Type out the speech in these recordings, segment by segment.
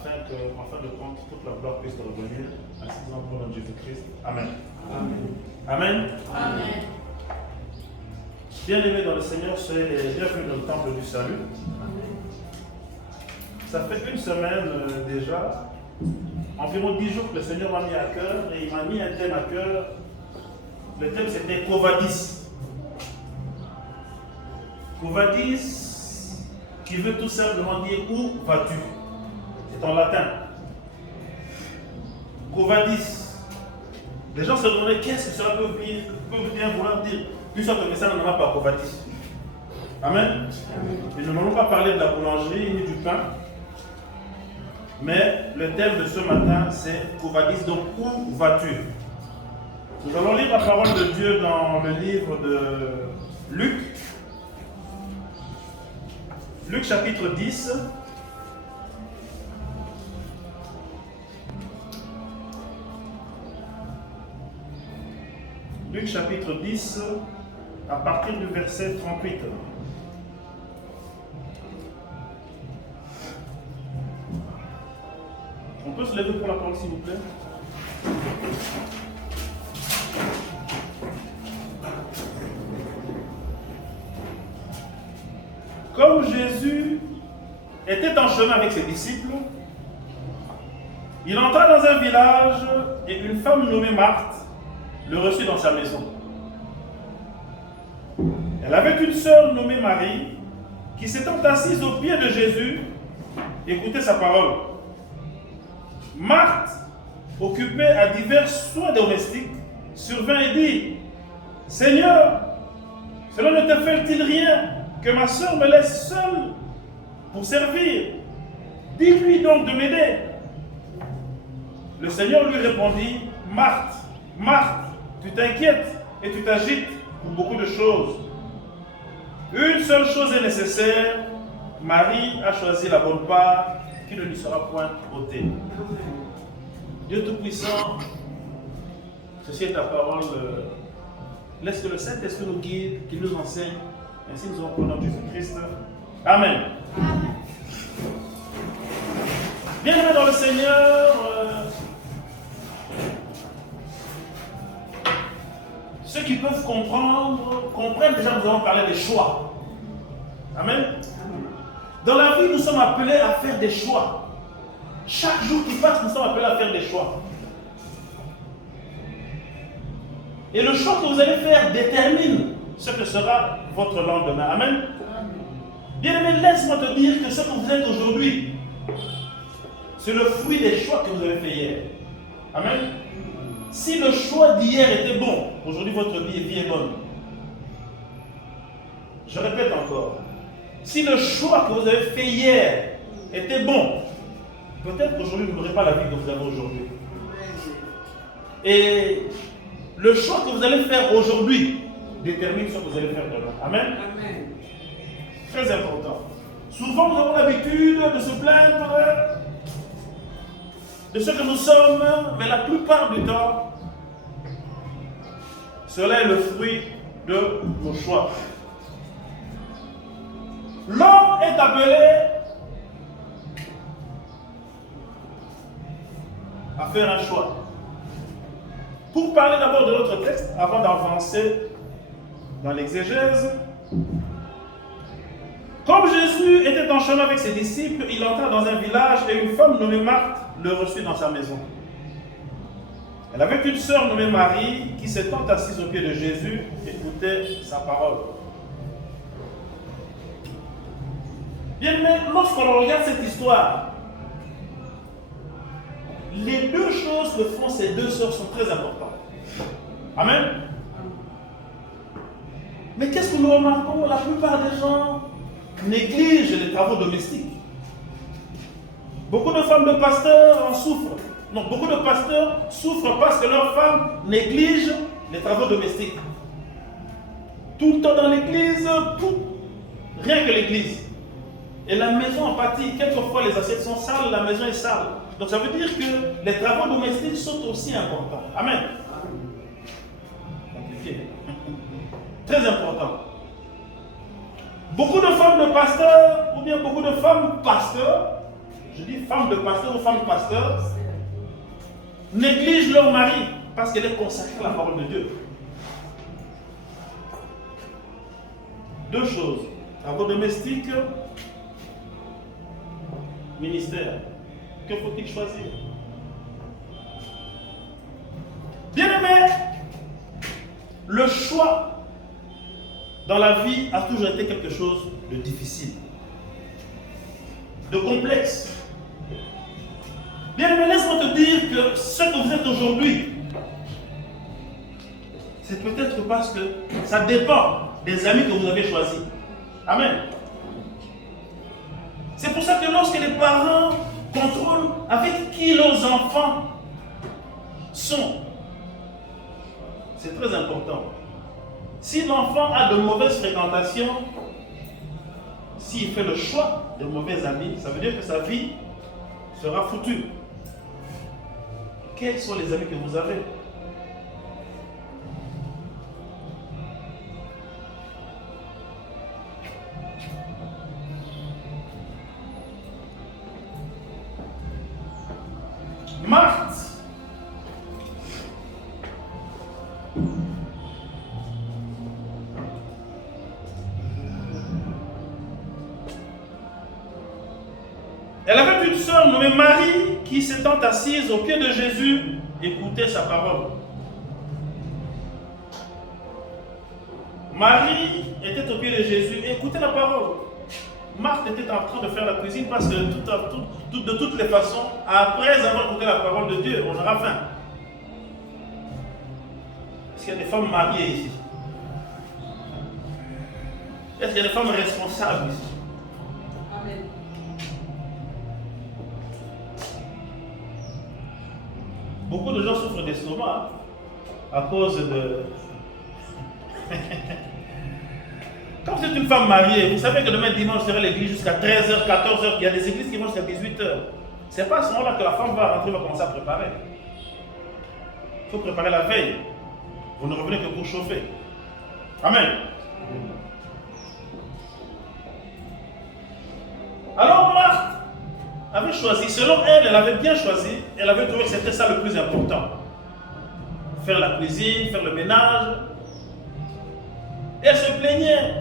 afin qu'en fin de compte, toute la gloire puisse te revenir. Ainsi nous avons au nom de Jésus-Christ. Amen. Amen. Amen. Amen. Bien-aimés dans le Seigneur, soyez les bienvenus dans le temple du salut. Ça fait une semaine déjà, environ 10 jours que le Seigneur m'a mis à cœur et il m'a mis un thème à cœur. Le thème c'était Covadis. Covadis qui veut tout simplement dire où vas-tu? C'est en latin. Covadis. Les gens se demandaient qu'est-ce que cela peut bien vouloir dire. Plus sorte que ça n'en a pas Covadis. Amen. Et nous n'allons pas parler de la boulangerie ni du pain. Mais le thème de ce matin c'est Covadis. Donc où vas-tu? Nous allons lire la parole de Dieu dans le livre de Luc. Luc chapitre 10. Luc chapitre 10, à partir du verset 38. On peut se lever pour la parole s'il vous plaît? Comme Jésus était en chemin avec ses disciples, il entra dans un village et une femme nommée Marthe le reçut dans sa maison. Elle avait une sœur nommée Marie qui s'étant assise aux pieds de Jésus écoutait sa parole. Marthe, occupée à divers soins domestiques, survint et dit: Seigneur, cela ne te fait-il rien que ma sœur me laisse seule pour servir? Dis-lui donc de m'aider. Le Seigneur lui répondit: Marthe, Marthe, tu t'inquiètes et tu t'agites pour beaucoup de choses. Une seule chose est nécessaire. Marie a choisi la bonne part qui ne lui sera point ôtée. Dieu Tout-Puissant, ceci est ta parole. Laisse que le Saint-Esprit nous guide, qu'il nous enseigne. Ainsi nous avons au nom de Jésus-Christ. Amen. Bienvenue dans le Seigneur. Ceux qui peuvent comprendre, comprennent déjà nous allons parler des choix. Amen. Dans la vie, nous sommes appelés à faire des choix. Chaque jour qui passe, nous sommes appelés à faire des choix. Et le choix que vous allez faire détermine ce que sera votre lendemain. Amen. Bien-aimé, laisse-moi te dire que ce que vous êtes aujourd'hui, c'est le fruit des choix que vous avez fait hier. Amen. Si le choix d'hier était bon, aujourd'hui votre vie est bonne. Je répète encore. Si le choix que vous avez fait hier était bon, peut-être qu'aujourd'hui vous n'aurez pas la vie que vous avez aujourd'hui. Et le choix que vous allez faire aujourd'hui détermine ce que vous allez faire demain. Amen. Amen. Très important. Souvent nous avons l'habitude de se plaindre de ce que nous sommes, mais la plupart du temps, cela est le fruit de nos choix. L'homme est appelé à faire un choix. Pour parler d'abord de notre texte, avant d'avancer dans l'exégèse, comme Jésus était en chemin avec ses disciples, il entra dans un village et une femme nommée Marthe le reçut dans sa maison. Elle avait une sœur nommée Marie qui s'étant assise aux pieds de Jésus écoutait sa parole. Bien, mais lorsqu'on regarde cette histoire, les deux choses que font ces deux sœurs sont très importantes. Amen. Mais qu'est-ce que nous remarquons? La plupart des gens négligent les travaux domestiques. Beaucoup de femmes de pasteurs en souffrent. Non, beaucoup de pasteurs souffrent parce que leurs femmes négligent les travaux domestiques. Tout le temps dans l'église, rien que l'église. Et la maison en pâtit. Quelquefois les assiettes sont sales, la maison est sale. Donc ça veut dire que les travaux domestiques sont aussi importants. Amen. Compliqué. Très important. Beaucoup de femmes de pasteurs, ou bien beaucoup de femmes pasteurs, je dis femme de pasteur ou femme de pasteur, négligent leur mari parce qu'elle est consacrée à la parole de Dieu. Deux choses. Travaux domestiques, ministère. Que faut-il choisir? Bien-aimé, le choix dans la vie a toujours été quelque chose de difficile, de complexe. Bien-aimé, laisse-moi te dire que ce que vous êtes aujourd'hui, c'est peut-être parce que ça dépend des amis que vous avez choisis. Amen. C'est pour ça que lorsque les parents contrôlent avec qui leurs enfants sont, c'est très important. Si l'enfant a de mauvaises fréquentations, s'il fait le choix de mauvais amis, ça veut dire que sa vie sera foutue. Quels sont les amis que vous avez? Marthe, elle avait une sœur nommée Marie qui s'étant assise au pied de Jésus écoutait sa parole. Marie était au pied de Jésus et écoutait la parole. Marthe était en train de faire la cuisine parce que de toutes les façons, après avoir écouté la parole de Dieu, on aura faim. Est-ce qu'il y a des femmes mariées ici? Est-ce qu'il y a des femmes responsables ici? Amen. Beaucoup de gens souffrent d'estomac à cause de... Quand vous êtes une femme mariée, vous savez que demain dimanche sera l'église jusqu'à 13h, 14h. Il y a des églises qui vont jusqu'à 18h. C'est pas à ce moment-là que la femme va rentrer, va commencer à préparer. Il faut préparer la veille. Vous ne revenez que pour chauffer. Amen. Alors Marthe avait choisi, selon elle, elle avait bien choisi, elle avait trouvé que c'était ça le plus important. Faire la cuisine, faire le ménage. Et elle se plaignait.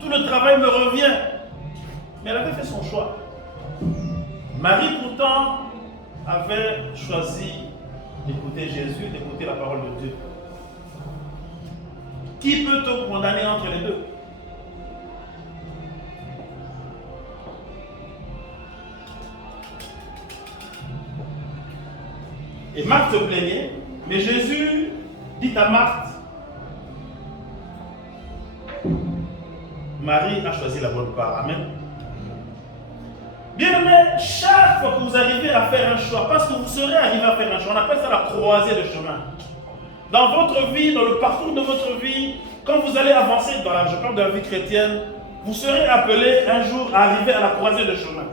Tout le travail me revient. Mais elle avait fait son choix. Marie, pourtant, avait choisi d'écouter Jésus, d'écouter la parole de Dieu. Qui peut te condamner entre les deux? Et Marthe se plaignait, mais Jésus dit à Marthe, Marie a choisi la bonne part. Amen. Bien aimé, chaque fois que vous arrivez à faire un choix, parce que vous serez arrivé à faire un choix, on appelle ça la croisée de chemin. Dans votre vie, dans le parcours de votre vie, quand vous allez avancer je parle de la vie chrétienne, vous serez appelé un jour à arriver à la croisée de chemin.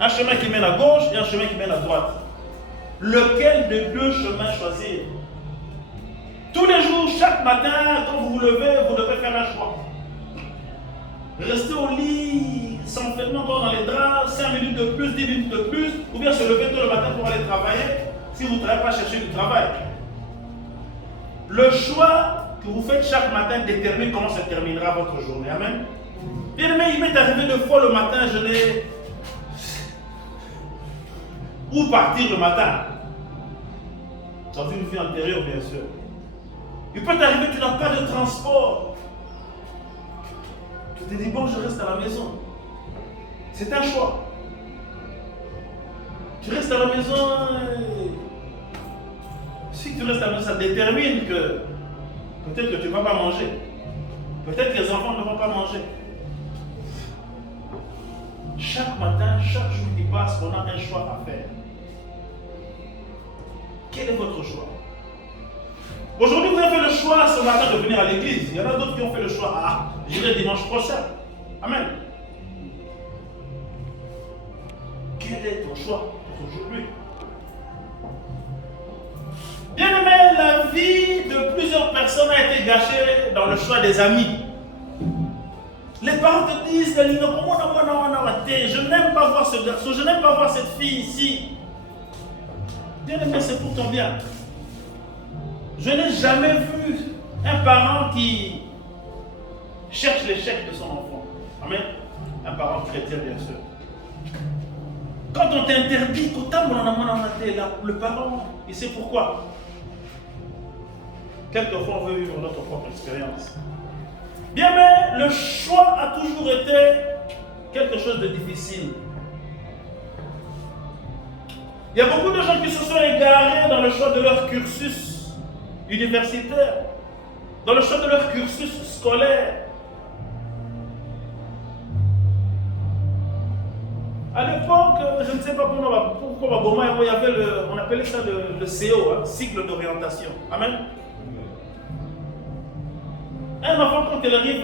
Un chemin qui mène à gauche et un chemin qui mène à droite. Lequel des deux chemins choisir? Tous les jours, chaque matin, quand vous vous levez, vous devez faire un choix. Rester au lit, s'enfermer encore dans les draps, 5 minutes de plus, 10 minutes de plus, ou bien se lever tôt le matin pour aller travailler, si vous ne travaillez pas chercher du travail. Le choix que vous faites chaque matin détermine comment se terminera votre journée. Amen. Bien aimé, il m'est arrivé 2 fois le matin, je n'ai... Où partir le matin? Dans une vie antérieure, bien sûr. Il peut t'arriver que tu n'as pas de transport. Tu te dis, bon, je reste à la maison. C'est un choix. Tu restes à la maison. Si tu restes à la maison, ça détermine que peut-être que tu ne vas pas manger. Peut-être que les enfants ne vont pas manger. Chaque matin, chaque jour qui passe, on a un choix à faire. Quel est votre choix? Aujourd'hui, vous avez fait le choix ce matin de venir à l'église. Il y en a d'autres qui ont fait le choix. J'irai dimanche prochain. Amen. Quel est ton choix aujourd'hui? Bien aimé, la vie de plusieurs personnes a été gâchée dans le choix des amis. Les parents te disent, je n'aime pas voir ce garçon, je n'aime pas voir cette fille ici. Bien aimé, c'est pour ton bien. Je n'ai jamais vu un parent qui cherche l'échec de son enfant. Amen. Un parent chrétien, bien sûr. Quand on t'interdit, le parent, il sait pourquoi. Quelquefois, on veut vivre notre propre expérience. Bien, mais le choix a toujours été quelque chose de difficile. Il y a beaucoup de gens qui se sont égarés dans le choix de leur cursus universitaire, dans le choix de leur cursus scolaire. À l'époque, je ne sais pas pourquoi il y avait on appelait ça le CO, hein, cycle d'orientation. Amen. Un enfant, quand il arrive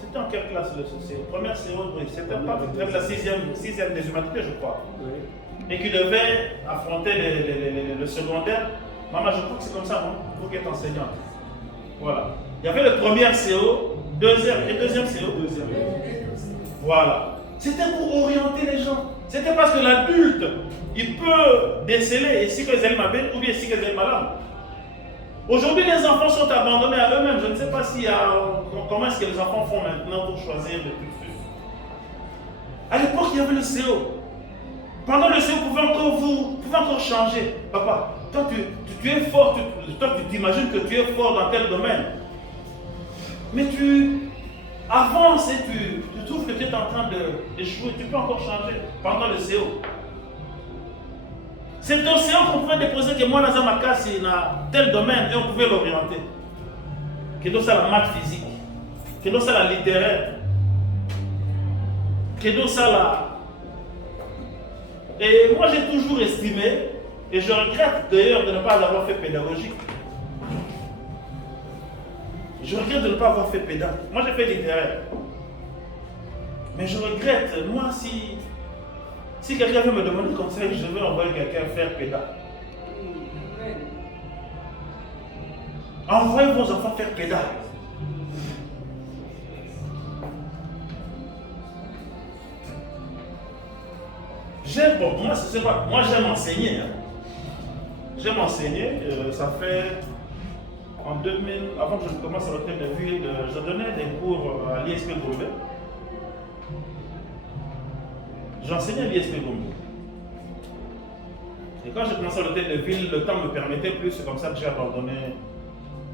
c'était en quelle classe le CO? Première CO, oui, c'était pas la sixième des humanités, je crois. Oui. Et qui devait affronter le secondaire. Maman, je crois que c'est comme ça, non? Vous qui êtes enseignante. Voilà. Il y avait le premier CO, deuxième CO. Deuxième. Voilà. C'était pour orienter les gens. C'était parce que l'adulte, il peut déceler ici que les malades ou bien ici que les malades. Aujourd'hui, les enfants sont abandonnés à eux-mêmes. Je ne sais pas comment est-ce que les enfants font maintenant pour choisir le cursus. À l'époque, il y avait le CO. Pendant le CO, vous pouvez encore changer. Papa, toi, tu es fort. Toi, tu t'imagines que tu es fort dans tel domaine. Mais tu avances et tu trouves que tu es en train d'échouer. Tu peux encore changer pendant le CO. C'est un CO qu'on pouvait déposer que moi, dans ma classe, il y a tel domaine et on pouvait l'orienter. Que dans ça la maths physique, que dans ça la littéraire, que dans ça la... Et moi, j'ai toujours estimé, et je regrette d'ailleurs de ne pas avoir fait pédagogique. Je regrette de ne pas avoir fait pédagogique. Moi, j'ai fait littéraire. Mais je regrette, moi, si quelqu'un veut me demander conseil, je vais envoyer quelqu'un faire pédagogique. Envoyez vos enfants faire pédagogique. Moi j'aime enseigner. Hein. J'aime enseigner, ça fait en 2000, avant que je commence à l'hôtel de ville, je donnais des cours à l'ISP Gombe. J'enseignais à l'ISP Gombe. Et quand j'ai commencé à l'hôtel de ville, le temps ne me permettait plus, c'est comme ça que j'ai abandonné.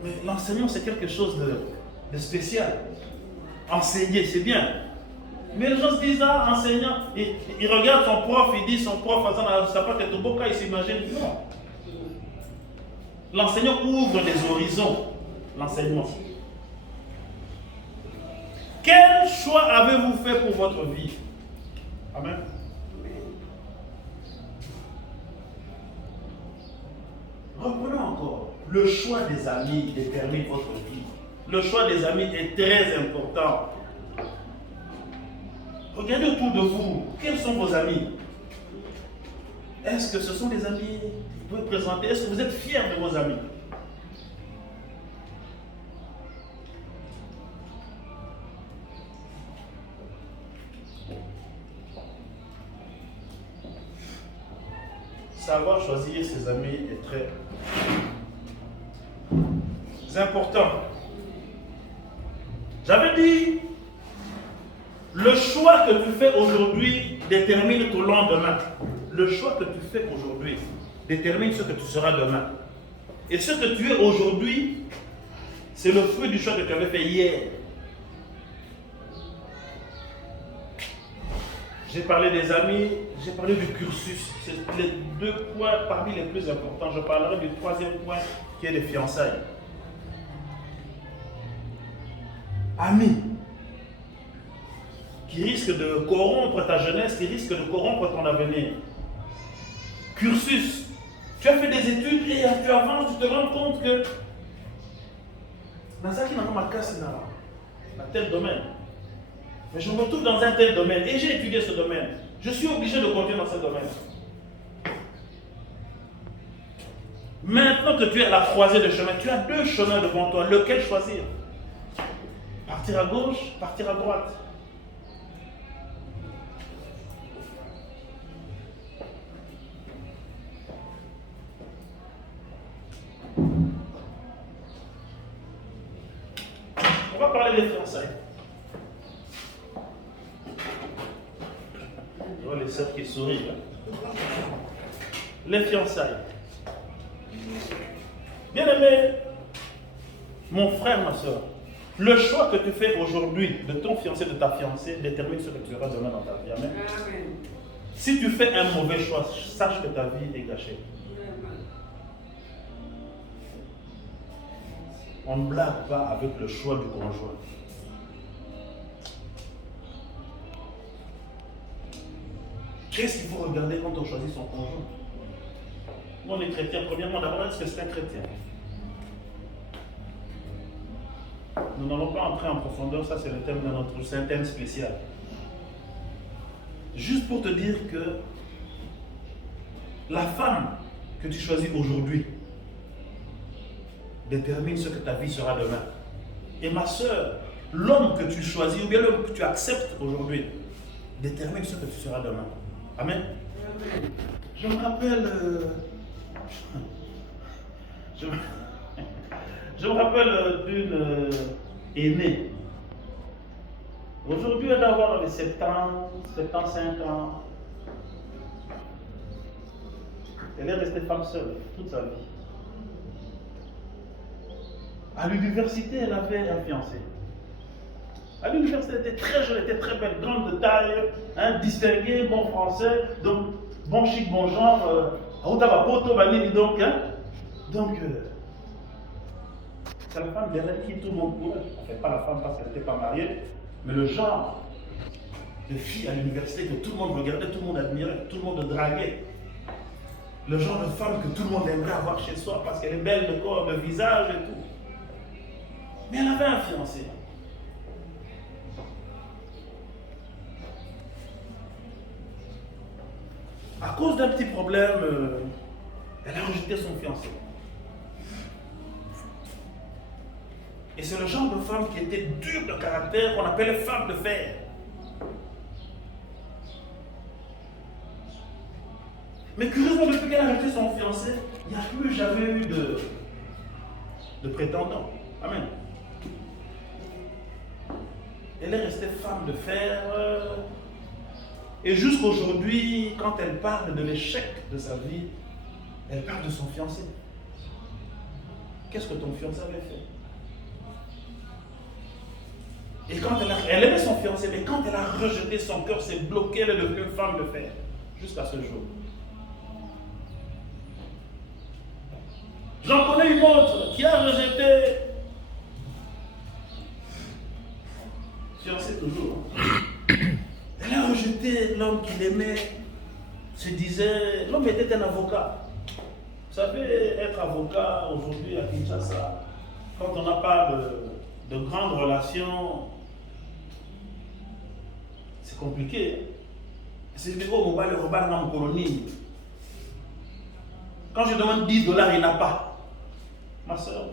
Mais l'enseignement, c'est quelque chose de spécial. Enseigner, c'est bien. Mais les gens se disent, ah, enseignant, il regarde son prof, il dit son prof, ça peut être beau, il s'imagine. Non. L'enseignant ouvre les horizons, l'enseignement. Quel choix avez-vous fait pour votre vie? Amen. Reprenons encore. Le choix des amis détermine votre vie. Le choix des amis est très important. Regardez autour de vous. Quels sont vos amis? Est-ce que ce sont des amis que vous pouvez présenter? Est-ce que vous êtes fiers de vos amis? Savoir choisir ses amis est très important. J'avais dit, le choix que tu fais aujourd'hui détermine ton lendemain. Le choix que tu fais aujourd'hui détermine ce que tu seras demain. Et ce que tu es aujourd'hui, c'est le fruit du choix que tu avais fait hier. J'ai parlé des amis, j'ai parlé du cursus. C'est les deux points parmi les plus importants. Je parlerai du troisième point qui est les fiançailles. Amis qui risquent de corrompre ta jeunesse, qui risquent de corrompre ton avenir. Cursus. Tu as fait des études et tu avances, tu te rends compte que dans ça qui n'a pas ma casse dans tel domaine. Mais je me retrouve dans un tel domaine et j'ai étudié ce domaine. Je suis obligé de continuer dans ce domaine. Maintenant que tu es à la croisée de chemin, tu as deux chemins devant toi. Lequel choisir? Partir à gauche, partir à droite. On va parler des fiançailles. Je vois les sœurs qui sourient là. Les fiançailles. Bien aimé, mon frère, ma soeur, le choix que tu fais aujourd'hui de ton fiancé, de ta fiancée, détermine ce que tu auras demain dans ta vie. Amen. Amen. Si tu fais un mauvais choix, sache que ta vie est gâchée. On ne blague pas avec le choix du conjoint. Qu'est-ce qu'il faut regarder quand on choisit son conjoint? Nous, on est chrétiens. Premièrement, d'abord, est-ce que c'est un chrétien? Nous n'allons pas entrer en profondeur, ça c'est le thème de notre, c'est un thème spécial. Juste pour te dire que la femme que tu choisis aujourd'hui détermine ce que ta vie sera demain. Et ma soeur, l'homme que tu choisis ou bien l'homme que tu acceptes aujourd'hui détermine ce que tu seras demain. Amen. Amen. Je me rappelle d'une aînée. Aujourd'hui, elle doit avoir les 75 ans. Elle est restée femme seule toute sa vie. À l'université, elle avait un fiancé. À l'université, elle était très jeune, elle était très belle, grande de taille, hein, distinguée, bon français, donc bon chic, bon genre, c'est la femme derrière qui tout le monde courait. Enfin, pas la femme parce qu'elle n'était pas mariée, mais le genre de fille à l'université que tout le monde regardait, tout le monde admirait, tout le monde draguait. Le genre de femme que tout le monde aimerait avoir chez soi parce qu'elle est belle de corps, de visage et tout. Mais elle avait un fiancé. À cause d'un petit problème, elle a rejeté son fiancé. Et c'est le genre de femme qui était dure de caractère, qu'on appelait femme de fer. Mais curieusement, depuis qu'elle a rejeté son fiancé, il n'y a plus jamais eu de prétendant. Amen. Elle est restée femme de fer. Et jusqu'aujourd'hui, quand elle parle de l'échec de sa vie, elle parle de son fiancé. Qu'est-ce que ton fiancé avait fait? Et quand elle aimait son fiancé, mais quand elle a rejeté, son cœur s'est bloqué, elle est devenue une femme de fer. Jusqu'à ce jour. J'en connais une autre qui a rejeté. Fiancé toujours. Elle a rejeté l'homme qu'il aimait, se disait, l'homme était un avocat. Vous savez, être avocat aujourd'hui à Kinshasa, quand on n'a pas de grandes relations, c'est compliqué. C'est le gros mobile, le rebat dans mon colonie. Quand je demande 10 $, il n'a pas. Ma soeur.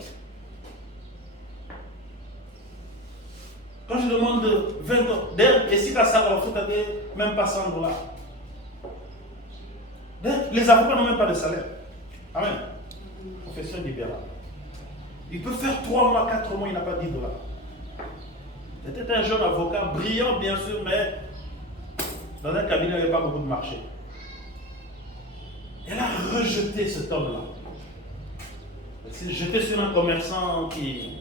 Quand je demande 20 $, d'ailleurs, et si tu as ça, vous n'avez même pas 100 $. D'ailleurs, les avocats n'ont même pas de salaire. Amen. Profession libérale. Il peut faire 3 mois, 4 mois, il n'a pas 10 $. C'était un jeune avocat, brillant bien sûr, mais dans un cabinet, il n'y avait pas beaucoup de marché. Elle a rejeté cet homme-là. Elle s'est jetée sur un commerçant qui...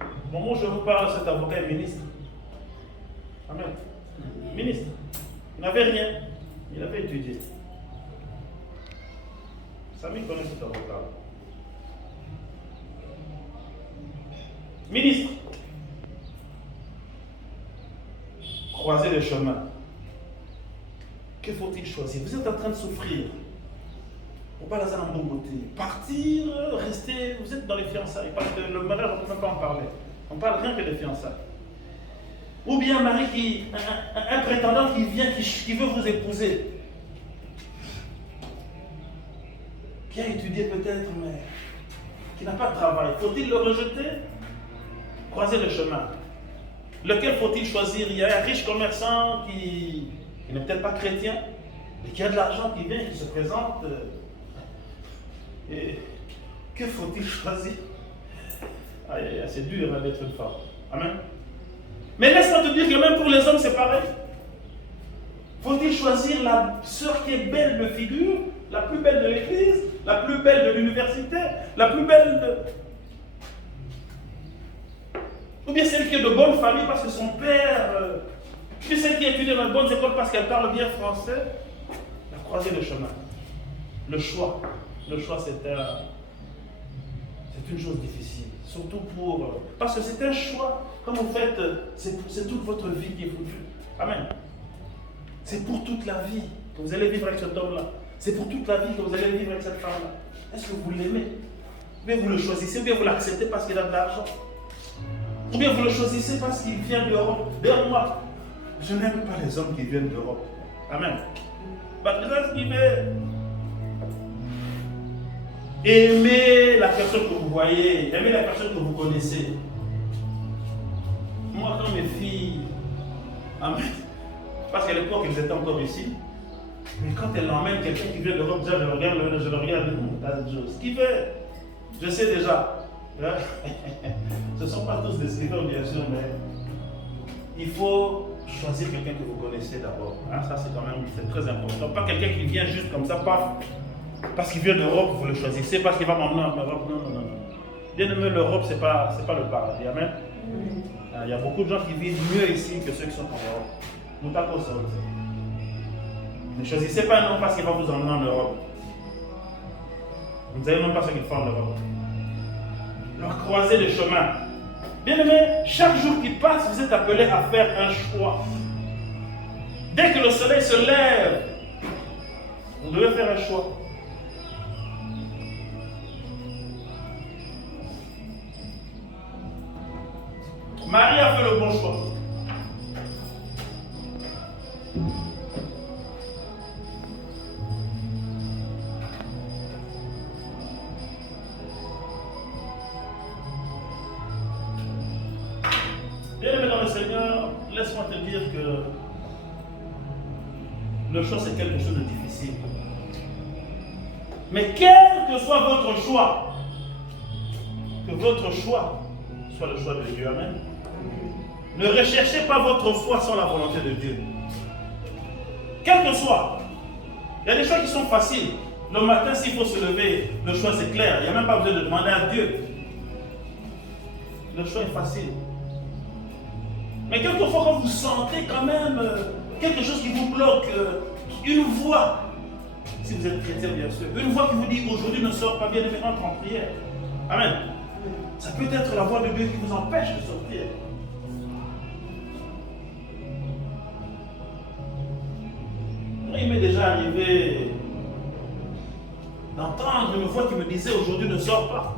Au moment où je vous parle, cet avocat est ministre. Amen. Ministre. Il n'avait rien. Il avait étudié. Samy connaît cet avocat. Ministre. Croiser le chemin. Que faut-il choisir? Vous êtes en train de souffrir. Pour pas la en bon côté. Partir, rester, vous êtes dans les fiançailles. Parce que le mariage, on ne peut pas en parler. On ne parle rien que des fiançailles. Ou bien un mari un prétendant qui vient, qui veut vous épouser. Qui a étudié peut-être, mais qui n'a pas de travail, faut-il le rejeter? Croiser le chemin. Lequel faut-il choisir? Il y a un riche commerçant qui n'est peut-être pas chrétien, mais qui a de l'argent qui vient, qui se présente. Et que faut-il choisir? C'est dur d'être une femme. Amen. Mais laisse-moi te dire que même pour les hommes, c'est pareil. Faut-il choisir la sœur qui est belle de figure, la plus belle de l'église, la plus belle de l'université, la plus belle de... Ou bien celle qui est de bonne famille parce que son père... ou bien celle qui étudie dans de bonnes écoles parce qu'elle parle bien français. Elle a croisé le chemin. Le choix. Le choix, c'est une chose difficile. Surtout pour... Parce que c'est un choix. Comme vous faites, c'est toute votre vie qui est foutue. Amen. C'est pour toute la vie que vous allez vivre avec cet homme-là. C'est pour toute la vie que vous allez vivre avec cette femme-là. Est-ce que vous l'aimez? Ou bien vous le choisissez, ou bien vous l'acceptez parce qu'il a de l'argent. Ou bien vous le choisissez parce qu'il vient d'Europe. D'ailleurs, moi, je n'aime pas les hommes qui viennent d'Europe. Amen. Parce que ce qui fait... Aimez la personne que vous voyez, aimez la personne que vous connaissez. Moi, quand mes filles... Amen. Parce qu'à l'époque, elles étaient encore ici. Mais quand elles emmènent quelqu'un qui vient d'Europe, déjà, je le regarde, ce qui fait, je sais déjà. Ce ne sont pas tous des skripteurs, bien sûr, mais il faut choisir quelqu'un que vous connaissez d'abord. Hein, ça, c'est très important. Pas quelqu'un qui vient juste comme ça, paf, parce qu'il vient d'Europe, vous le choisissez, parce qu'il va m'emmener en Europe. Non. Bien aimé, l'Europe, c'est pas le paradis. Amen. Il y a beaucoup de gens qui vivent mieux ici que ceux qui sont en Europe. Nous tapons ça aussi. Ne choisissez pas un homme parce qu'il va vous emmener en Europe. Vous ne savez même pas ce qu'il fait en Europe. Leur croiser le chemin. Bien aimé, chaque jour qui passe, vous êtes appelé à faire un choix. Dès que le soleil se lève, vous devez faire un choix. Marie a fait le bon choix. Bien-aimé dans le Seigneur, laisse-moi te dire que le choix c'est quelque chose de difficile. Mais quel que soit votre choix, que votre choix soit le choix de Dieu. Amen. Ne recherchez pas votre foi sans la volonté de Dieu. Quel que soit. Il y a des choix qui sont faciles. Le matin, s'il faut se lever, le choix c'est clair. Il n'y a même pas besoin de demander à Dieu. Le choix est facile. Mais quelquefois, quand vous sentez quand même quelque chose qui vous bloque, une voix, si vous êtes chrétien bien sûr, une voix qui vous dit aujourd'hui ne sors pas, bien aimé, entre en prière. Amen. Ça peut être la voix de Dieu qui vous empêche de sortir. Il m'est déjà arrivé d'entendre une voix qui me disait aujourd'hui ne sors pas.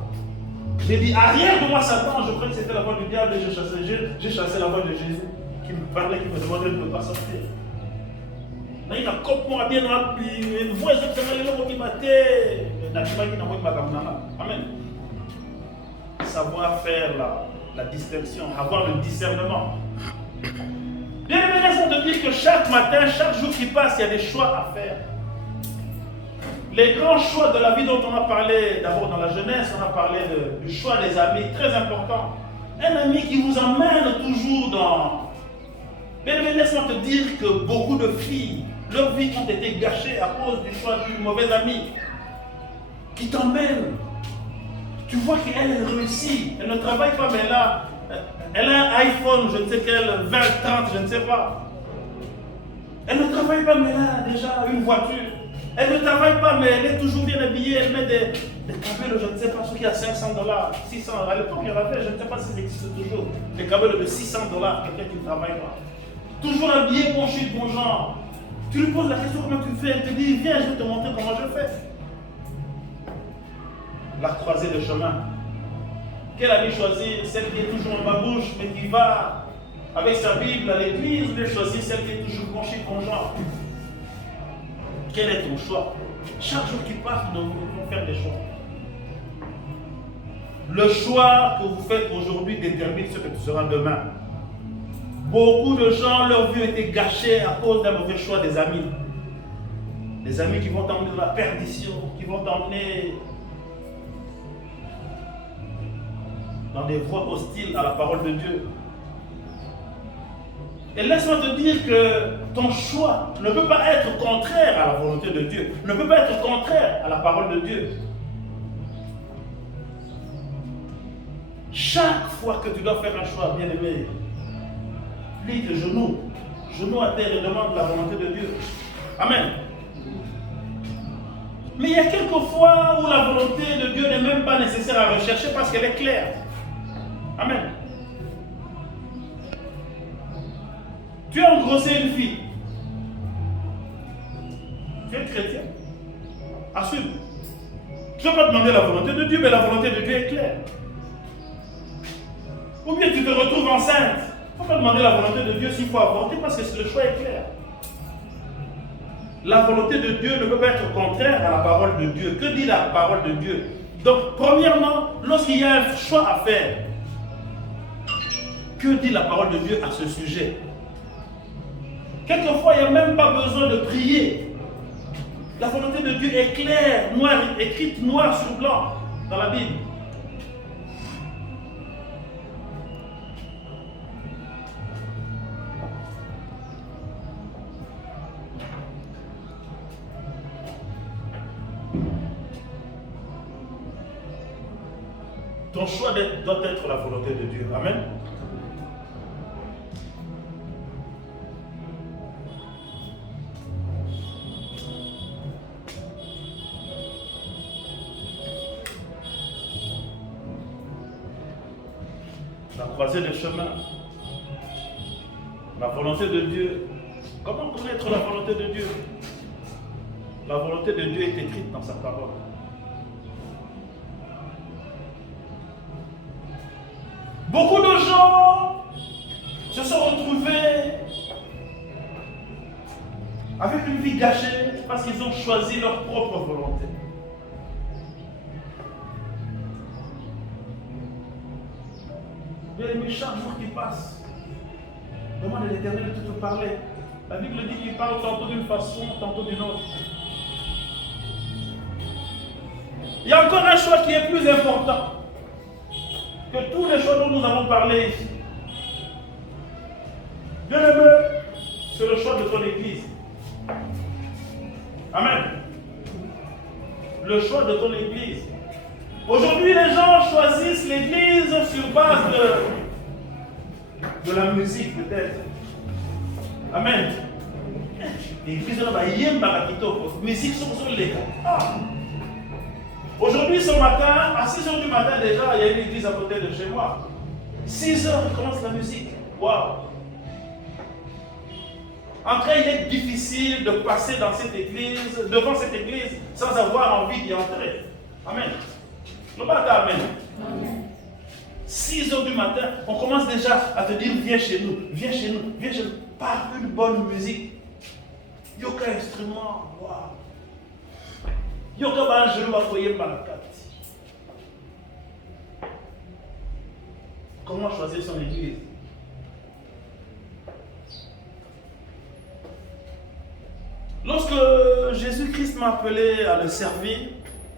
J'ai dit arrière de moi Satan, je croyais que c'était la voix du diable et j'ai chassé la voix de Jésus qui me parlait, qui me demandait de ne pas sortir. Là, il a coupé moi bien une voix exactement qui m'a Amen. Savoir faire la distinction, avoir le discernement. Bien aimé, laisse-moi te dire que chaque matin, chaque jour qui passe, il y a des choix à faire. Les grands choix de la vie dont on a parlé, d'abord dans la jeunesse, on a parlé du choix des amis, très important. Un ami qui vous emmène toujours dans... Bien aimé, laisse-moi te dire que beaucoup de filles, leurs vies ont été gâchées à cause du choix d'une mauvaise amie qui t'emmène. Tu vois qu'elle réussit, elle ne travaille pas, mais elle a un iPhone, je ne sais quel, 20, 30, je ne sais pas. Elle ne travaille pas, mais elle a déjà une voiture. Elle ne travaille pas, mais elle est toujours bien habillée. Elle met des cabelles, je ne sais pas, ce qui a $500, 600. À l'époque, il y en avait, je ne sais pas si ça existe toujours, des cabelles de $600, quelqu'un qui ne travaille pas. Toujours habillé, bon chic, bon genre. Tu lui poses la question comment tu fais, elle te dit, viens, je vais te montrer comment je fais. La croisée de chemin. Quelle amie choisir? Celle qui est toujours en ma bouche, mais qui va avec sa Bible à l'église, ou bien choisir celle qui est toujours bon chic, bon genre? Quel est ton choix? Chaque jour qui passe, nous devons faire des choix. Le choix que vous faites aujourd'hui détermine ce que tu seras demain. Beaucoup de gens, leur vie a été gâchée à cause d'un mauvais choix des amis. Des amis qui vont t'emmener dans la perdition, qui vont t'emmener dans des voies hostiles à la parole de Dieu. Et laisse-moi te dire que ton choix ne peut pas être contraire à la volonté de Dieu, ne peut pas être contraire à la parole de Dieu. Chaque fois que tu dois faire un choix, bien-aimé, plie tes genoux à terre et demande la volonté de Dieu. Amen. Mais il y a quelques fois où la volonté de Dieu n'est même pas nécessaire à rechercher parce qu'elle est claire. Amen. Tu as engrossé une fille. Tu es chrétien. Assume. Tu ne vas pas demander la volonté de Dieu, mais la volonté de Dieu est claire. Ou bien tu te retrouves enceinte. Il ne faut pas demander la volonté de Dieu s'il faut avorter parce que le choix est clair. La volonté de Dieu ne peut pas être contraire à la parole de Dieu. Que dit la parole de Dieu? Donc, premièrement, lorsqu'il y a un choix à faire, que dit la parole de Dieu à ce sujet? Quelquefois, il n'y a même pas besoin de prier. La volonté de Dieu est claire, écrite noir sur blanc dans la Bible. Ton choix doit être la volonté de Dieu. Amen. La croisée des chemins. La volonté de Dieu. Comment connaître la volonté de Dieu? La volonté de Dieu est écrite dans sa parole. Beaucoup de gens se sont retrouvés avec une vie gâchée parce qu'ils ont choisi leur propre volonté. Bien aimé, chaque jour qui passe, demande à l'Éternel de te parler. La Bible dit qu'il parle tantôt d'une façon, tantôt d'une autre. Il y a encore un choix qui est plus important que tous les choix dont nous avons parlé ici. Bien-aimé, c'est le choix de ton église. Amen. Le choix de ton église. Aujourd'hui, les gens choisissent l'église sur base de la musique, peut-être. Amen. L'église, il y a une musique sur les gars. Aujourd'hui, ce matin, à 6h du matin déjà, il y a une église à côté de chez moi. 6h, commence la musique. Waouh! Après, il est difficile de passer dans cette église, devant cette église, sans avoir envie d'y entrer. Amen. Le matin, amen. 6h du matin, on commence déjà à te dire viens chez nous, viens chez nous, viens chez nous, par une bonne musique. Yoka instrument, waouh. Yoka banjelu akoye malakati. Comment choisir son église? Lorsque Jésus-Christ m'a appelé à le servir,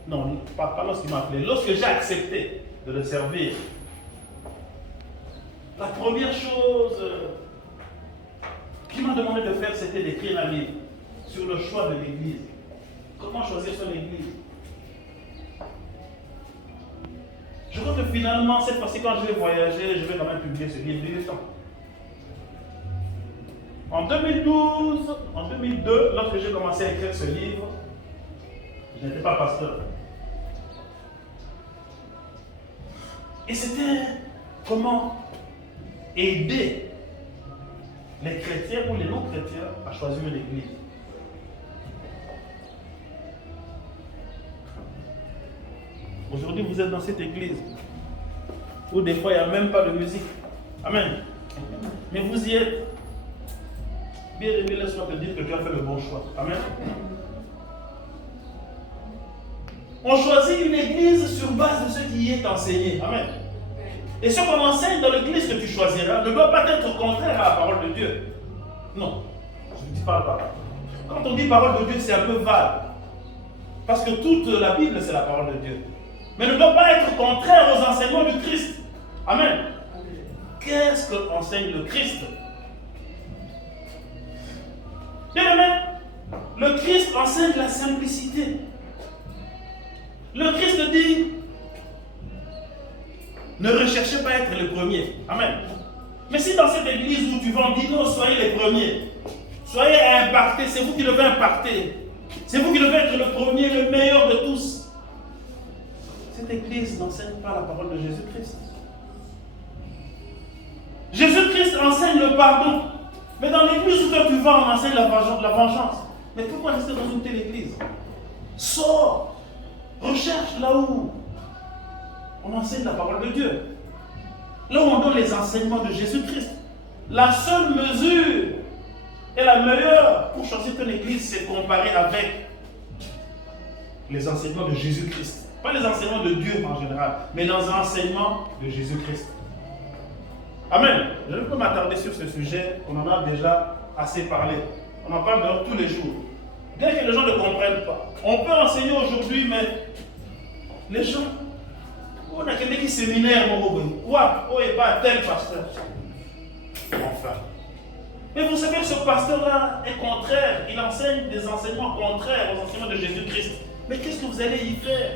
non, pas lorsqu'il m'a appelé, lorsque j'ai accepté de le servir, la première chose qu'il m'a demandé de faire, c'était d'écrire un livre sur le choix de l'église. Comment choisir son église? Je crois que finalement, cette fois-ci, quand je vais voyager, je vais quand même publier ce livre du temps. En 2012, en 2002, lorsque j'ai commencé à écrire ce livre, je n'étais pas pasteur. Et c'était comment aider les chrétiens ou les non-chrétiens à choisir une église. Aujourd'hui, vous êtes dans cette église où des fois il n'y a même pas de musique. Amen. Mais vous y êtes. Bien aimé, laisse-moi te dire que tu as fait le bon choix. Amen. On choisit une église sur base de ce qui y est enseigné. Amen. Et ce qu'on enseigne dans l'église que tu choisiras ne doit pas être contraire à la parole de Dieu. Non, je ne dis pas ça. Quand on dit parole de Dieu, c'est un peu vague. Parce que toute la Bible, c'est la parole de Dieu. Mais ne doit pas être contraire aux enseignements du Christ. Amen. Qu'est-ce qu'enseigne le Christ? Bien aimé, le Christ enseigne la simplicité. Le Christ dit, ne recherchez pas à être le premier. Amen. Mais si dans cette église où tu vas, on dit non, soyez les premiers. Soyez impactés, c'est vous qui devez impacter. C'est vous qui devez être le premier, le meilleur de tous. Cette église n'enseigne pas la parole de Jésus-Christ. Jésus-Christ enseigne le pardon. Mais dans l'église où toi tu vas, on enseigne la vengeance. Mais pourquoi rester dans une telle église? Sors, recherche là où on enseigne la parole de Dieu. Là où on donne les enseignements de Jésus-Christ. La seule mesure et la meilleure pour choisir une église, c'est comparer avec les enseignements de Jésus-Christ. Pas les enseignements de Dieu en général, mais les enseignements de Jésus-Christ. Amen. Je ne peux m'attarder sur ce sujet, on en a déjà assez parlé. On en parle d'ailleurs tous les jours. Bien que les gens ne comprennent pas. On peut enseigner aujourd'hui, mais les gens, on a quelqu'un qui séminaire, ou est pas tel pasteur. Enfin. Mais vous savez que ce pasteur-là est contraire. Il enseigne des enseignements contraires aux enseignements de Jésus-Christ. Mais qu'est-ce que vous allez y faire?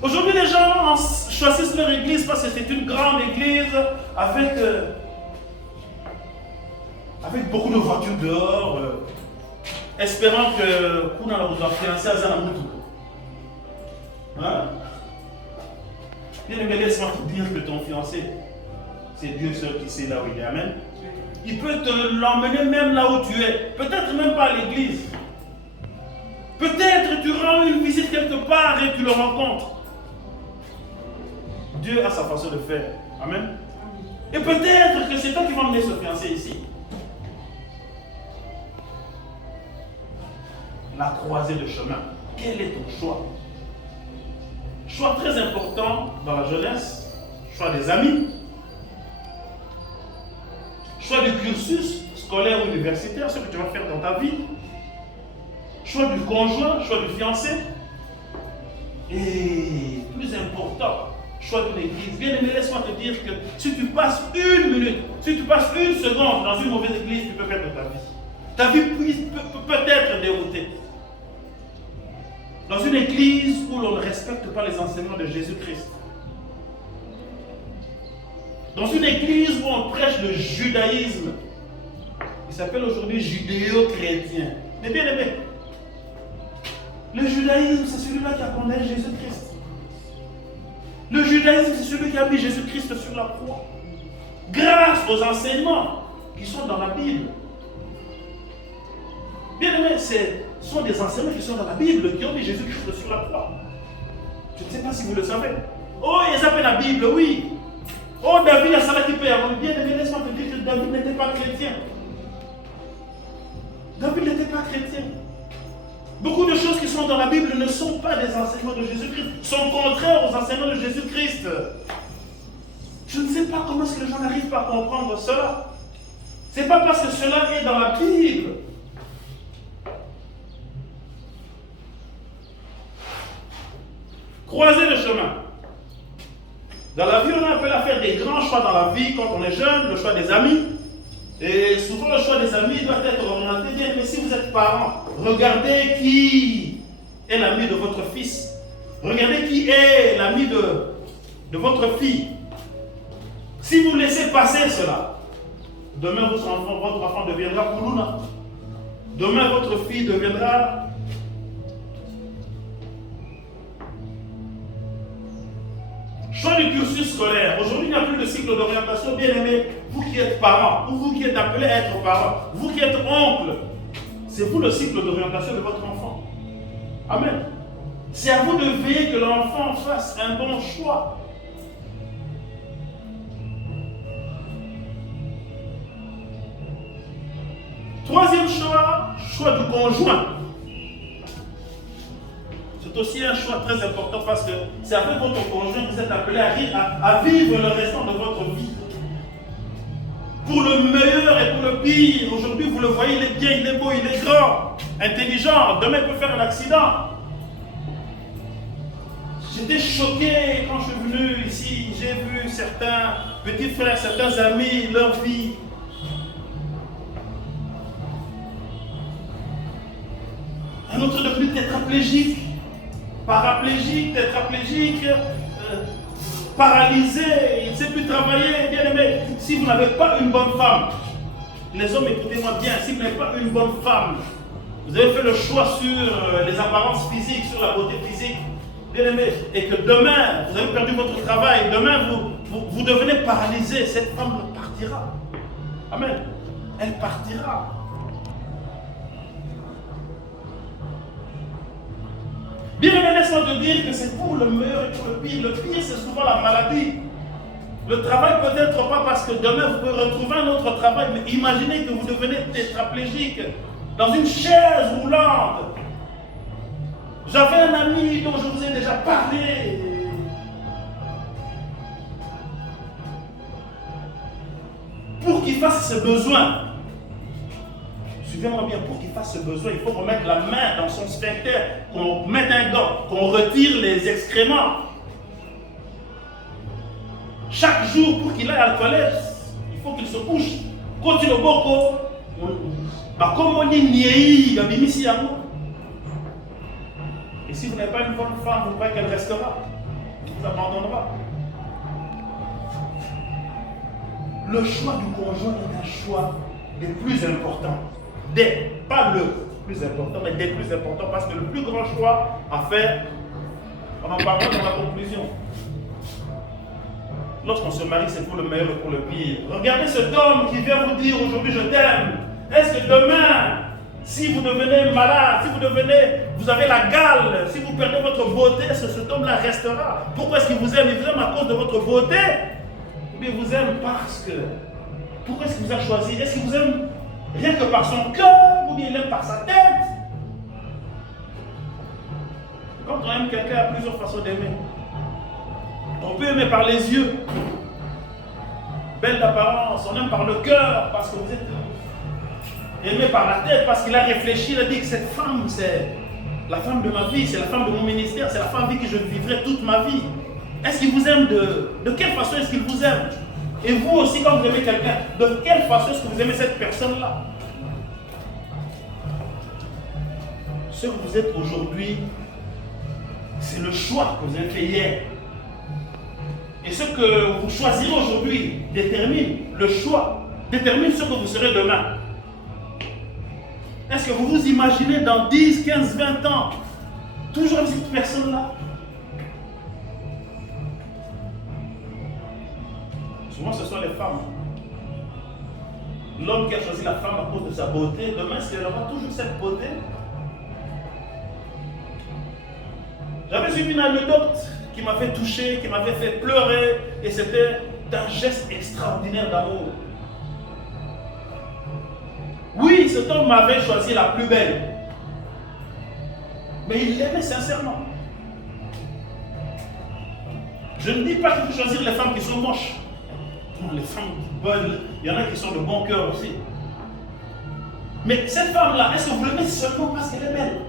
Aujourd'hui, les gens choisissent leur église parce que c'est une grande église avec beaucoup de voitures dehors, espérant que nous allons vous fiancés à Zanamoutou. Hein? Bien aimé, laisse-moi te dire que ton fiancé, c'est Dieu seul qui sait là où il est. Amen. Il peut l'emmener même là où tu es. Peut-être même pas à l'église. Peut-être tu rends une visite quelque part et tu le rencontres. Dieu a sa façon de faire. Amen. Et peut-être que c'est toi qui vas emmener ce fiancé ici. La croisée de chemin. Quel est ton choix? Choix très important dans la jeunesse. Choix des amis. Choix du cursus scolaire ou universitaire, ce que tu vas faire dans ta vie. Choix du conjoint, choix du fiancé. Et plus important, choix de l'église. Bien aimé, laisse-moi te dire que si tu passes une minute, si tu passes une seconde dans une mauvaise église, tu peux perdre ta vie. Ta vie peut être déroutée. Dans une église où l'on ne respecte pas les enseignements de Jésus-Christ. Dans une église où on prêche le judaïsme. Il s'appelle aujourd'hui judéo-chrétien. Mais bien aimé, le judaïsme, c'est celui-là qui a condamné Jésus-Christ. Le judaïsme, c'est celui qui a mis Jésus-Christ sur la croix. Grâce aux enseignements qui sont dans la Bible. Bien aimé, ce sont des enseignements qui sont dans la Bible qui ont mis Jésus-Christ sur la croix. Je ne sais pas si vous le savez. Oh, ils appellent la Bible, oui. Oh, David a ça qui paye. Bien aimé, laisse-moi te dire que David n'était pas chrétien. David n'était pas chrétien. Beaucoup de choses qui sont dans la Bible ne sont pas des enseignements de Jésus-Christ, sont contraires aux enseignements de Jésus-Christ. Je ne sais pas comment est-ce que les gens n'arrivent pas à comprendre cela. Ce n'est pas parce que cela est dans la Bible. Croiser le chemin. Dans la vie, on a appelé à faire des grands choix dans la vie quand on est jeune, le choix des amis. Et souvent, le choix des amis doit être orienté bien. Mais si vous êtes parent, regardez qui est l'ami de votre fils. Regardez qui est l'ami de votre fille. Si vous laissez passer cela, demain votre enfant deviendra Koulouna. Demain votre fille deviendra choix du cursus scolaire. Aujourd'hui, il n'y a plus de cycle d'orientation. Bien aimé, vous qui êtes parents, ou vous qui êtes appelés à être parents, vous qui êtes oncle, c'est vous le cycle d'orientation de votre enfant. Amen. C'est à vous de veiller que l'enfant fasse un bon choix. Troisième choix, choix du conjoint. c'est aussi un choix très important parce que c'est avec votre conjoint que vous êtes appelé à vivre le restant de votre vie. Pour le meilleur et pour le pire. Aujourd'hui, vous le voyez, il est bien, il est beau, il est grand, intelligent. Demain, il peut faire un accident. J'étais choqué quand je suis venu ici. J'ai vu certains petits frères, certains amis, leur vie. Un autre devenu tétraplégique, paraplégique, tétraplégique, paralysé, il ne sait plus travailler. Bien aimé, si vous n'avez pas une bonne femme, les hommes, écoutez-moi bien, si vous n'avez pas une bonne femme, vous avez fait le choix sur les apparences physiques, sur la beauté physique, bien aimé, et que demain, vous avez perdu votre travail, demain, vous devenez paralysé, cette femme partira. Amen. Elle partira. Bien aimé, laisse-moi te dire que c'est pour le meilleur et pour le pire. Le pire, c'est souvent la maladie. Le travail peut-être pas parce que demain vous pouvez retrouver un autre travail, mais imaginez que vous devenez tétraplégique dans une chaise roulante. J'avais un ami dont je vous ai déjà parlé. Pour qu'il fasse ses besoins, suivez-moi bien, pour qu'il fasse ce besoin, il faut remettre la main dans son sphincter, qu'on mette un gant, qu'on retire les excréments. Chaque jour, pour qu'il aille à la toilette, il faut qu'il se couche. Quand il est au boko, comme on dit, il y a ici à nous. Et si vous n'avez pas une bonne femme, vous croyez qu'elle restera? Elle vous abandonnera. Le choix du conjoint est un choix des plus importants. Pas le plus important, mais des plus importants, parce que le plus grand choix à faire, on en parlera dans la conclusion. Lorsqu'on se marie, c'est pour le meilleur et pour le pire. Regardez cet homme qui vient vous dire aujourd'hui je t'aime. Est-ce que demain, si vous devenez malade, si vous avez la gale, si vous perdez votre beauté, est-ce que cet homme-là restera? Pourquoi est-ce qu'il vous aime? Il vous aime à cause de votre beauté? Ou bien il vous aime parce que... Pourquoi est-ce qu'il vous a choisi? Est-ce qu'il vous aime rien que par son cœur, ou bien il aime par sa tête? Quand on aime quelqu'un, il y a plusieurs façons d'aimer. On peut aimer par les yeux, belle d'apparence, on aime par le cœur, parce que vous êtes aimé par la tête, parce qu'il a réfléchi, il a dit que cette femme, c'est la femme de ma vie, c'est la femme de mon ministère, c'est la femme avec qui je vivrai toute ma vie. Est-ce qu'il vous aime de quelle façon est-ce qu'il vous aime? Et vous aussi, quand vous aimez quelqu'un, de quelle façon est-ce que vous aimez cette personne-là? Ce que vous êtes aujourd'hui, c'est le choix que vous avez fait hier. Et ce que vous choisirez aujourd'hui détermine le choix, détermine ce que vous serez demain. Est-ce que vous vous imaginez dans 10, 15, 20 ans, toujours avec cette personne-là? Souvent, ce sont les femmes. L'homme qui a choisi la femme à cause de sa beauté, demain, est-ce qu'elle aura toujours cette beauté? J'avais suivi une anecdote qui m'avait touché, qui m'avait fait pleurer, et c'était un geste extraordinaire d'amour. Oui, cet homme m'avait choisi la plus belle, mais il l'aimait sincèrement. Je ne dis pas qu'il faut choisir les femmes qui sont moches. Non, les femmes bonnes, il y en a qui sont de bon cœur aussi. Mais cette femme-là, est-ce que vous l'aimez seulement parce qu'elle est belle?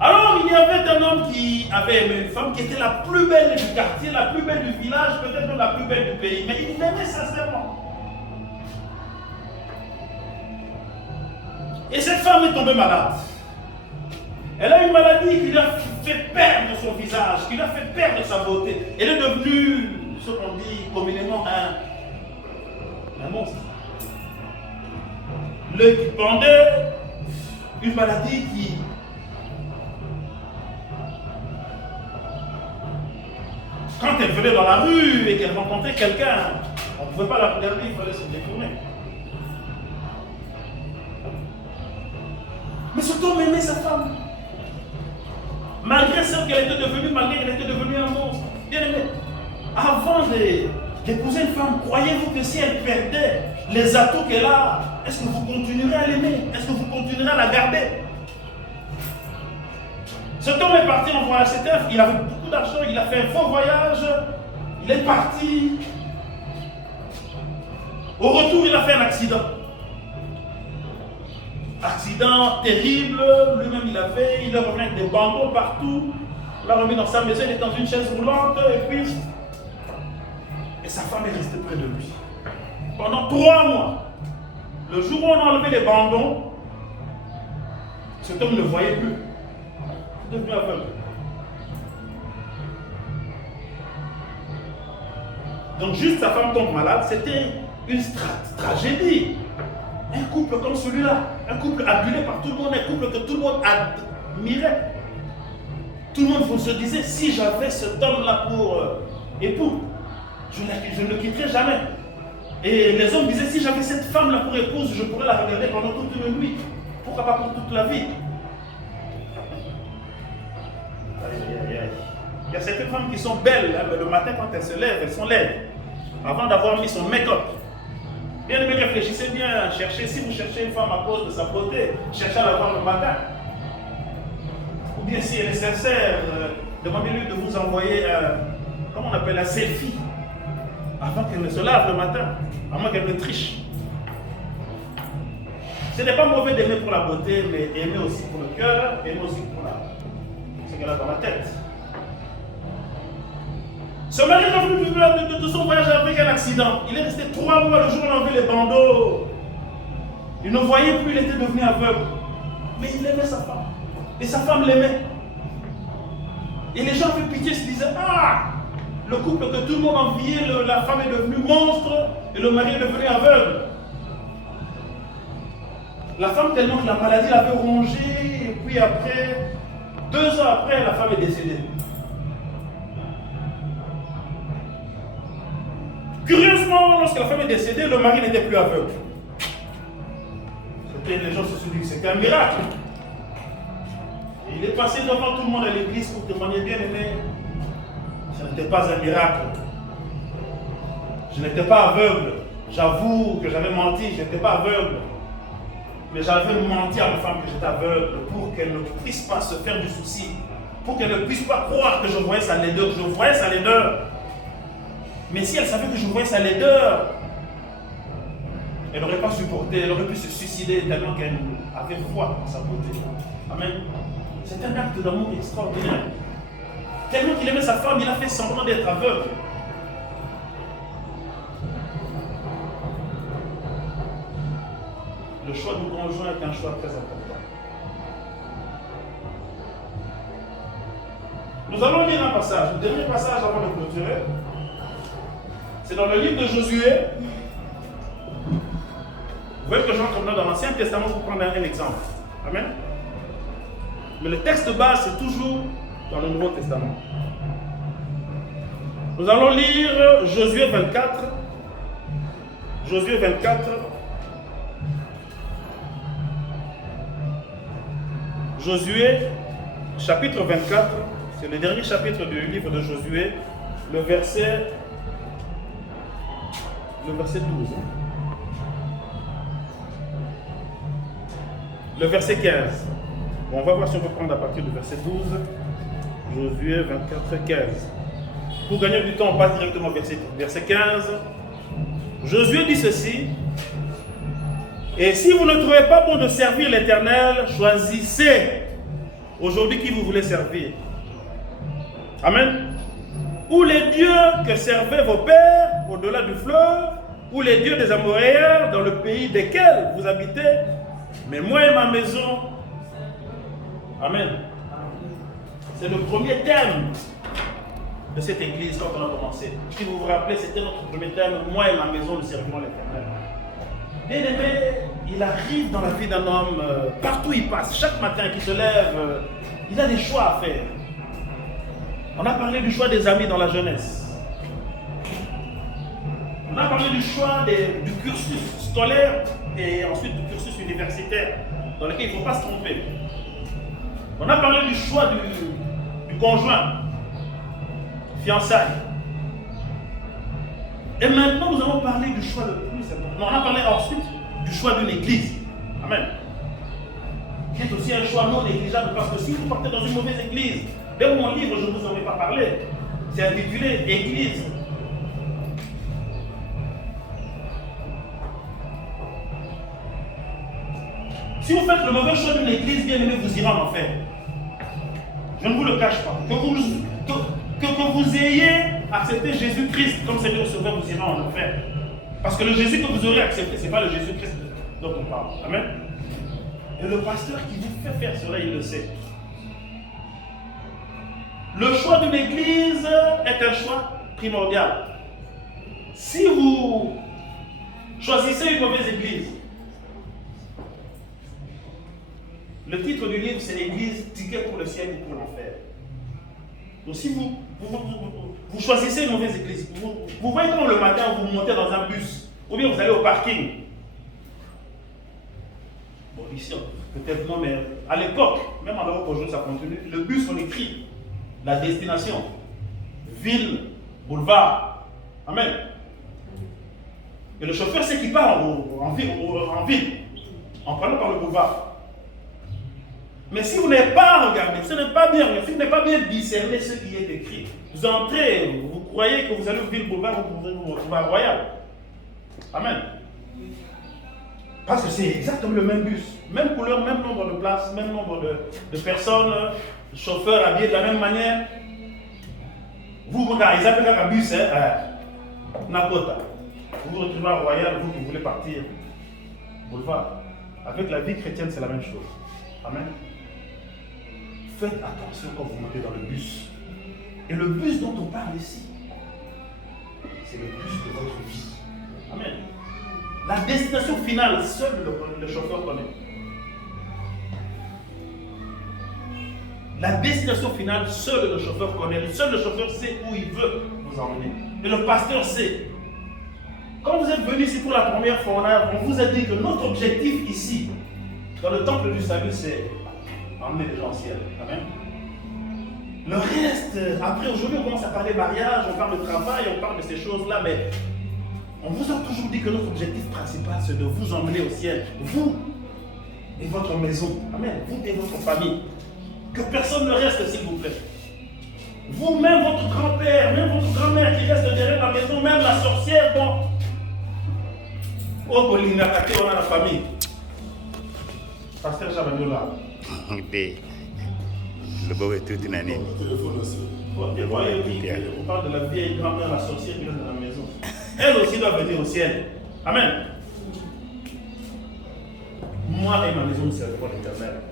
Alors, il y avait un homme qui avait aimé une femme qui était la plus belle du quartier, la plus belle du village, peut-être même la plus belle du pays, mais il l'aimait sincèrement. Et cette femme est tombée malade. Elle a une maladie qui lui a fait perdre son visage, qui lui a fait perdre sa beauté. Elle est devenue, ce qu'on dit communément, un monstre. L'œil qui pendait, une maladie qui... Quand elle venait dans la rue et qu'elle rencontrait quelqu'un, on ne pouvait pas la regarder, il fallait se détourner. Mais cet homme aimait sa femme. Malgré ce qu'elle était devenue, malgré qu'elle était devenue un monstre. Bien aimé, avant d'épouser une femme, croyez-vous que si elle perdait les atouts qu'elle a, est-ce que vous continuerez à l'aimer? Est-ce que vous continuerez à la garder? Cet homme est parti en voyage, il avait beaucoup d'argent, il a fait un faux voyage, il est parti. Au retour, il a fait un accident. Accident terrible, lui-même il a fait, il est revenu avec des bandeaux partout. Il l'a remis dans sa maison, il est dans une chaise roulante, et sa femme est restée près de lui. Pendant 3 mois, le jour où on a enlevé les bandeaux, cet homme ne voyait plus. Il est devenu aveugle. Donc juste sa femme tombe malade, c'était une tragédie. Un couple comme celui-là, un couple adulé par tout le monde, un couple que tout le monde admirait. Tout le monde se disait, si j'avais cet homme-là pour époux, je ne le quitterais jamais. Et les hommes disaient, si j'avais cette femme-là pour épouse, je pourrais la regarder pendant toute une nuit. Pourquoi pas pour toute la vie? Il y a certaines femmes qui sont belles, hein, mais le matin quand elles se lèvent, elles sont laides. Avant d'avoir mis son make-up. Bien aimé, réfléchissez bien, cherchez, si vous cherchez une femme à cause de sa beauté, cherchez à la voir le matin. Ou bien si elle est sincère, demandez-lui de vous envoyer, comment on appelle, un selfie, avant qu'elle ne se lave le matin, à moins qu'elle ne triche. Ce n'est pas mauvais d'aimer pour la beauté, mais aimer aussi pour le cœur, aimer aussi pour ce qu'elle a dans la tête. Ce mari est revenu de son voyage avec un accident. Il est resté 3 mois le jour où on a enlevé les bandeaux. Il ne voyait plus, il était devenu aveugle. Mais il aimait sa femme. Et sa femme l'aimait. Et les gens avaient pitié, se disaient, ah, le couple que tout le monde enviait, la femme est devenue monstre et le mari est devenu aveugle. La femme, tellement que la maladie l'avait rongée, et puis après, 2 ans après, la femme est décédée. Curieusement, lorsque la femme est décédée, le mari n'était plus aveugle. Les gens se sont dit que c'était un miracle. Et il est passé devant tout le monde à l'église pour témoigner, bien aimé. Ce n'était pas un miracle. Je n'étais pas aveugle. J'avoue que j'avais menti, je n'étais pas aveugle. Mais j'avais menti à ma femme que j'étais aveugle pour qu'elle ne puisse pas se faire du souci. Pour qu'elle ne puisse pas croire que je voyais sa laideur. Je voyais sa laideur. Mais si elle savait que je voyais sa laideur, elle n'aurait pas supporté, elle aurait pu se suicider tellement qu'elle avait foi en sa beauté. Amen. C'est un acte d'amour extraordinaire. Tellement qu'il aimait sa femme, il a fait semblant d'être aveugle. Le choix du conjoint est un choix très important. Nous allons lire un passage, le dernier passage avant de clôturer. C'est dans le livre de Josué. Vous voyez que j'entre maintenant dans l'Ancien Testament pour prendre un exemple. Amen. Mais le texte de base, c'est toujours dans le Nouveau Testament. Nous allons lire Josué 24. Josué 24. Josué, chapitre 24. C'est le dernier chapitre du livre de Josué. Le verset 12. Le verset 15. Bon, on va voir si on peut prendre à partir du verset 12. Josué 24, 15. Pour gagner du temps, on passe directement au verset 15. Josué dit ceci. Et si vous ne trouvez pas bon de servir l'Éternel, choisissez aujourd'hui qui vous voulez servir. Amen. Ou les dieux que servaient vos pères au-delà du fleuve, ou les dieux des Amoréens dans le pays desquels vous habitez, mais moi et ma maison. Amen. C'est le premier thème de cette église quand on a commencé. Si vous vous rappelez, c'était notre premier thème, moi et ma maison, nous servirons l'Éternel. Bien aimé, il arrive dans la vie d'un homme, partout il passe, chaque matin qu'il se lève, il a des choix à faire. On a parlé du choix des amis dans la jeunesse. On a parlé du choix du cursus scolaire et ensuite du cursus universitaire dans lequel il ne faut pas se tromper. On a parlé du choix du conjoint, fiançailles. Et maintenant, nous allons parler du choix le plus important. Non, on a parlé ensuite du choix d'une église. Amen. Qui est aussi un choix non négligeable, parce que si vous partez dans une mauvaise église, dès mon livre, je ne vous en ai pas parlé, c'est intitulé Église. Si vous faites le mauvais choix d'une église, bien aimé, vous irez en enfer. Je ne vous le cache pas. Que vous ayez accepté Jésus-Christ comme Seigneur Sauveur, vous irez en enfer. Parce que le Jésus que vous aurez accepté, ce n'est pas le Jésus-Christ dont on parle. Amen. Et le pasteur qui vous fait faire cela, il le sait. Le choix d'une église est un choix primordial. Si vous choisissez une mauvaise église, le titre du livre c'est Église, ticket pour le ciel ou pour l'enfer. Donc si vous choisissez une mauvaise église, vous voyez comment le matin vous montez dans un bus, ou bien vous allez au parking. Bon, ici, peut-être non, mais à l'époque, même en Europe aujourd'hui, ça continue. Le bus, on écrit la destination, ville, boulevard. Amen. Et le chauffeur, c'est qu'il part en ville, en prenant par le boulevard. Mais si vous n'avez pas regardé, si vous n'avez pas bien regardé, si vous n'avez pas bien discerné ce qui est écrit, vous entrez, vous croyez que vous allez au ville boulevard, vous pouvez vous retrouver à Royal. Amen. Parce que c'est exactement le même bus, même couleur, même nombre de places, même nombre de personnes, chauffeurs habillés de la même manière. Vous regardez, ils appellent un bus, Nakota. Vous vous retrouvez à Royal, vous qui voulez partir boulevard. Avec la vie chrétienne, c'est la même chose. Amen. Faites attention quand vous montez dans le bus. Et le bus dont on parle ici, c'est le bus de votre vie. Amen. La destination finale, seul le chauffeur connaît. La destination finale, seul le chauffeur connaît. Seul le chauffeur sait où il veut vous emmener. Et le pasteur sait. Quand vous êtes venu ici pour la première fois, on vous a dit que notre objectif ici, dans le temple du salut, c'est emmener les gens au ciel. Amen. Le reste, après aujourd'hui, on commence à parler mariage, on parle de travail, on parle de ces choses-là, mais on vous a toujours dit que notre objectif principal, c'est de vous emmener au ciel. Vous et votre maison. Amen. Vous et votre famille. Que personne ne reste, s'il vous plaît. Vous, même votre grand-père, même votre grand-mère qui reste derrière la maison, même la sorcière, bon. Oh, on a la famille. Pasteur Chavagnola. Le beau est tout une année. On parle de la vieille grand-mère, la sorcière qui reste dans la maison. Elle aussi doit venir au ciel. Amen. Moi et ma maison, nous servirons l'Éternel.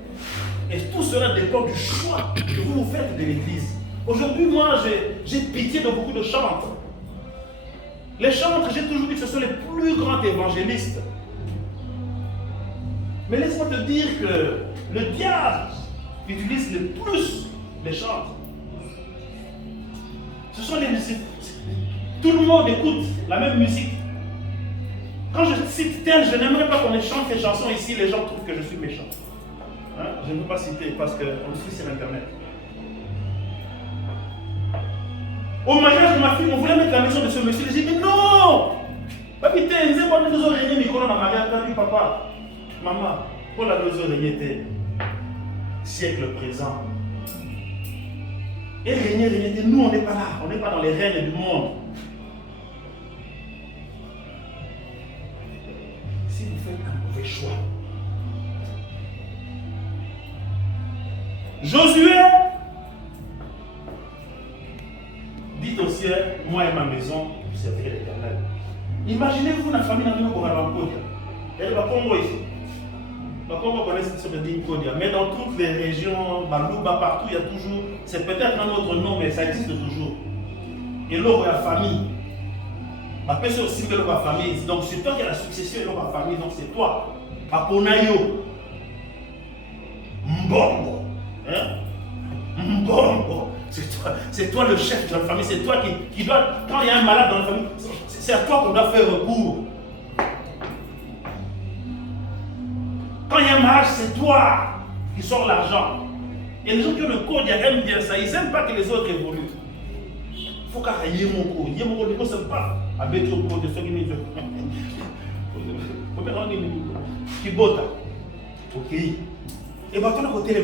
Et tout cela dépend du choix que vous faites de l'Église. Aujourd'hui, moi, j'ai pitié de beaucoup de chantres. Les chantres, j'ai toujours dit que ce sont les plus grands évangélistes. Mais laisse-moi te dire que le diable utilise le plus les chantres. Ce sont les musiques. Tout le monde écoute la même musique. Quand je cite tel, je n'aimerais pas qu'on chante ces chansons ici, les gens trouvent que je suis méchant. Hein? Je ne veux pas citer parce qu'on me suit sur Internet. Au mariage de ma fille, on voulait mettre la maison de ce monsieur. J'ai dit non! Papa, nous avons régné micro dans le mariage. Papa, maman, pour la nous régné siècle présent. Et régner, nous on n'est pas là. On n'est pas dans les règnes du monde. Si vous faites un mauvais choix, Josué dit au ciel, moi et ma maison, je servirai l'Éternel. Imaginez-vous la famille dans une Kodia. Elle va Congo ici. Le Congo connaît cette sorte de Kodia. Mais dans toutes les régions, Balouba, partout, il y a toujours, c'est peut-être un autre nom, mais ça existe toujours. Et l'eau, il y a famille. Ma personne aussi, il y a famille. Donc c'est toi qui as la succession et la famille. Donc c'est toi. Aponayo. Mbongo. Hein? Mbongo. C'est toi le chef de la famille, c'est toi qui doit, quand il y a un malade dans la famille, c'est à toi qu'on doit faire recours. Quand il y a un mariage, c'est toi qui sors l'argent. Et les gens qui ont le code, ils aiment bien ça, ils n'aiment pas que les autres évoluent. faut qu'il y ait mon corps, ne sais pas. Avec le corps de ceux qui nous ont. Qui bota. Ok. Et maintenant, on a côté les